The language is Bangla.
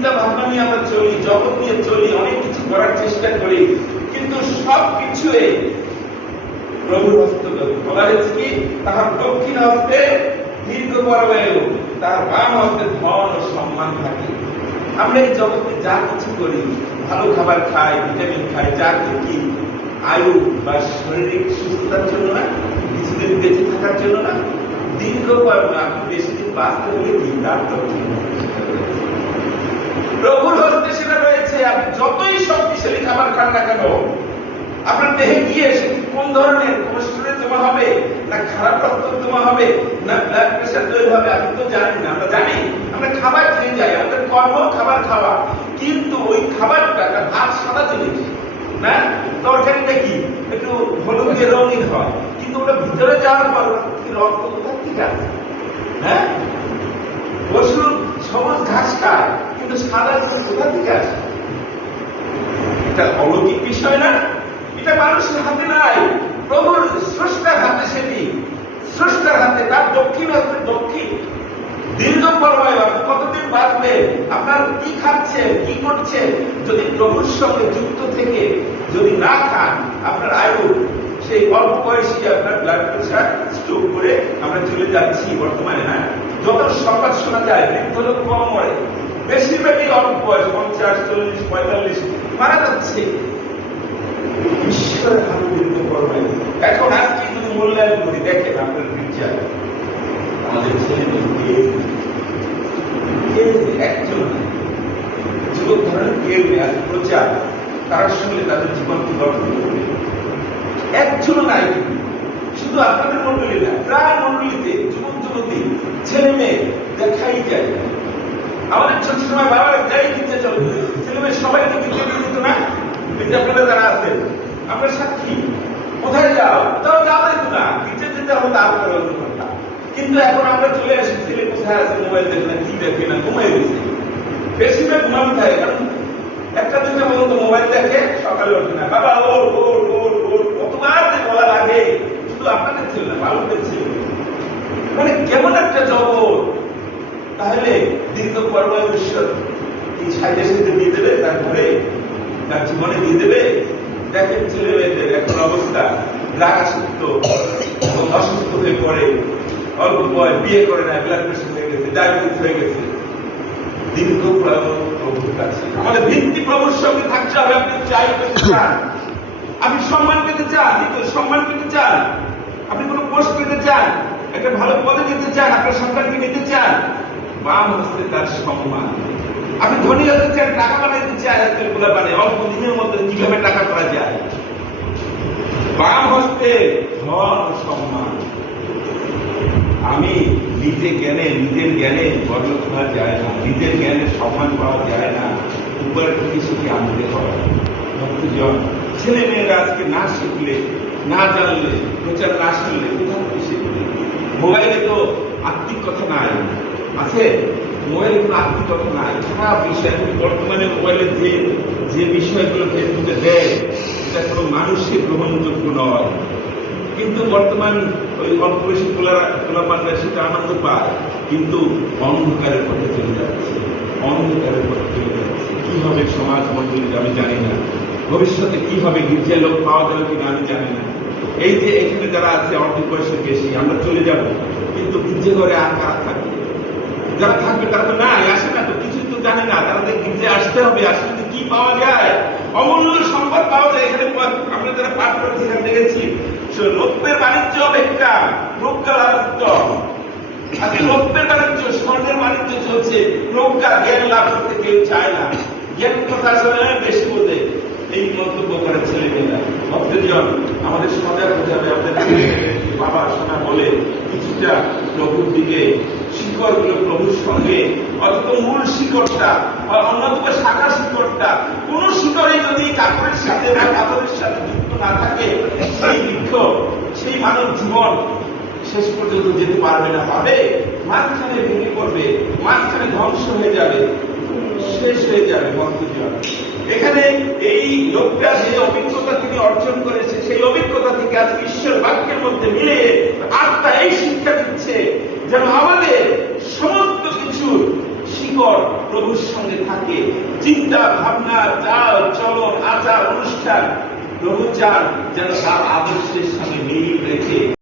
চিন্তা ভাবনা নিয়ে আমরা চলি, জগৎ নিয়ে চলি, অনেক কিছু করার চেষ্টা করি, কিন্তু সব কিছুয়ে প্রভুর হস্তগত বলা হয়েছে কি, তাহার দক্ষিণ হস্তে দীর্ঘ পরবায়ু তার বাম হস্তে ধন ও সম্মান থাকে। আমরা এই জগতে যা কিছু করি, ভালো খাবার খাই, ভিটামিন খাই, যা কি আয়ু বা শারীরিক সুস্থতার জন্য না, কিছুদিন বেঁচে থাকার জন্য না, দীর্ঘ আপনি বেশি দিন বাঁচতে হলে কি তার দক্ষিণ হস্তে সেটা রয়েছে। প্রভুর হস্তে সেটা রয়েছে আপনি যতই শক্তিশালী খাবার খান না কেন? আপনার দেহে গিয়ে কোন ধরনের কোলেস্টেরল জমা হবে, না খারাপ রক্ত জমা হবে, না ব্লাড প্রেশার তৈরি হবে আপনি তো জানেন না। আমরা জানি, আমরা খাবার খেয়ে যাই, আমাদের কর্ম খাবার খাওয়া। কিন্তু ওই খাবারটা একটা ভাত সাদা জিনিস, না? তরকারিটা কি? একটু হলুদ রঙিন হয়। কিন্তু ওটা ভিতরে যাওয়ার পর কি রক্ত কোথা থেকে আছে হ্যাঁ? পশু সবুজ ঘাস খায়, কিন্তু সাদা কোথা থেকে আসে? এটা অলৌকিক বিষয় না, এটা মানুষের হাতে নাই। প্রভুর স্রষ্টার হাতে সেটি স্রষ্টার হাতে তার দক্ষিণ হস্তে দক্ষিণ। দীর্ঘ পর্বায় আপনি কতদিন বাঁচবে? আপনার কি খাচ্ছেন কি করছেন যদি প্রভুর সঙ্গে যুক্ত থেকে যদি না খান, আপনার আয়ু, সেই অল্প বয়সী আপনার ব্লাড প্রেশার স্ট্রোক করে আমরা চলে যাচ্ছি বর্তমানে হ্যাঁ? যত সংবাদ শোনা যায়, বৃদ্ধ লোক কম মরে। বেশিরভাগই অল্প বয়স, পঞ্চাশ, চল্লিশ, পঁয়তাল্লিশ। মারা যাচ্ছে। ঈশ্বরের হাতে দীর্ঘ পর্বায় এখন আজকে যদি মূল্যায়ন করি দেখেন আপনার পিকচার আমাদের ছেলে একজন। যুবক ধরেন কেউ নেই, আজ প্রচার। তার সঙ্গে তাদের জীবনকে গঠন করবে? একজনও নাই। শুধু আপনাদের মন্ডলী না প্রায় মন্ডলীতে যুবক যুবতী ছেলে মেয়ে দেখাই যায়। আমাদের ছোট সময় বাবারা যাই কিনতে চলে ছেলে মেয়ে সবাইকে কিনতে দিত না? কিন্তু আপনারা যারা আছেন আমরা সাক্ষী? কোথায় যাও? কোথাও যাওয়া যেত না কিনতে যেতে হবে অন্য কথা। কিন্তু এখন আমরা চলে আসি ছেলে কোথায় আছে মোবাইল দেখে না, কি দেখে না ঘুমাই দিচ্ছে বেশিরভাগ ঘুমানো থাকে, কারণ একটা দুইটা পর্যন্ত মোবাইল দেখে, সকালে ওঠে না। বাবা ওর ওর ওর ওর কতবার যে বলা লাগে, শুধু আপনাদের ছিল না, বালকদের ছিল। মানে কেমন একটা জগৎ। তাহলে দীর্ঘ পর্ব ঈশ্বর এই সাইডে সাইডে দিয়ে দেবে, তার ঘরে, তার জীবনে দিয়ে দেবে, দেখেন ছেলে মেয়েদের এখন অবস্থা রাগ আসক্ত অসুস্থ হয়ে পড়ে, অল্প বয় বিয়ে করে না ব্লাড প্রেশার হয়ে গেছে ডায়াবেটিস হয়ে গেছে। দীর্ঘ প্রভুর কাছে আমাদের ভিত্তি প্রভুর সঙ্গে থাকতে হবে, আপনি চাই, আপনি সম্মান পেতে চান দ্বিতীয় সম্মান পেতে চান। আপনি কোনো পোস্ট পেতে চান, একটা ভালো পদে যেতে চান, আপনার সন্তানকে নিতে চান। বাম হস্তে তার সম্মান। আপনি ধনী হতে চান টাকা বানাইতে চান আজকালগুলা বানে অল্প দিনের মধ্যে কীভাবে টাকা করা যায়? বাম হস্তে ধন সম্মান। আমি নিজে জ্ঞানে, নিজের জ্ঞানে বড়লোক হওয়া যায় না, নিজের জ্ঞানে সম্মান পাওয়া যায় না। উপরে শিখে আনতে হয়। ভক্তজন ছেলে মেয়েরা আজকে না শিখলে, না জানলে, প্রচার না শুনলে কোথাও থেকে শিখবে মোবাইলে তো আত্মিক কথা নাই আছে, মোবাইলে কথা নাই। খারাপ বিষয় বর্তমানে মোবাইলে যে যে বিষয়গুলো ফেসবুকে দেয় সেটা কোনো মানুষের গ্রহণযোগ্য নয়। কিন্তু বর্তমান ওই অল্প বেশি তোলা তোলা পান্ডা সেটা আনন্দ পায়, কিন্তু অন্ধকারের পথে চলে যাচ্ছে। অন্ধকারের পথে চলে যাচ্ছে। কি হবে সমাজ মন্দিরে আমি জানি না। ভবিষ্যতে কি হবে গির্জায় লোক পাওয়া যাবে কিনা, আমি জানি না। এই যে এখানে যারা আছে, অর্ধেক বয়সের বেশি, আমরা চলে যাব। কিন্তু গির্জে ঘরে আর কারা থাকবে? যারা থাকবে তারা তো নাই, আসে না তো, কিছুই তো জানে না। তাদের গির্জে আসতে হবে, আসলে কি পাওয়া যায়? অমূল্য সম্পদ পাওয়া যায়, এখানে আমরা যারা পাঠ করেছি, এখানে দেখেছি। রৌপ্যের বাণিজ্য অপেক্ষা রৌপ্য লাভ আজকে রৌপ্যের বাণিজ্য, স্বর্ণের বাণিজ্য চলছে প্রজ্ঞা জ্ঞান লাভ করতে কেউ চায় না। জ্ঞান কথা আসলে বেশি বোঝে। এই মন্তব্য করে ছেলেমেয়েরা। ভক্তজন, আমাদের সজাগ হতে হবে আমাদের বাবা শোনা বলে কিছুটা প্রভুর দিকে শিকড়গুলো প্রভুর সঙ্গে, অথচ মূল শিকড়টা বা অন্যতম শাখা শিকড়টা, কোন শিকড়ে যদি কাপড়ের সাথে বা কাপড়ের সাথে যুক্ত না থাকে, সেই বৃক্ষ, সেই মানব জীবন শেষ পর্যন্ত যেতে পারবে না পাবে মাঝখানে ভেঙে পড়বে, মাঝখানে ধ্বংস হয়ে যাবে, শেষ হয়ে যাবে ভক্তজন এখানে এই লোকটা যে অভিজ্ঞতা সেই অভিজ্ঞতা আজ ঈশ্বর বাক্যের মধ্যে মিলে আত্মা এই শিক্ষা দিচ্ছে যেন আমাদের সমস্ত কিছু শিকড় প্রভুর সঙ্গে থাকে। চিন্তা, ভাবনা, চাল, চলন, আচার, অনুষ্ঠান প্রভু চান যেন তার আদর্শের সঙ্গে মিল রেখে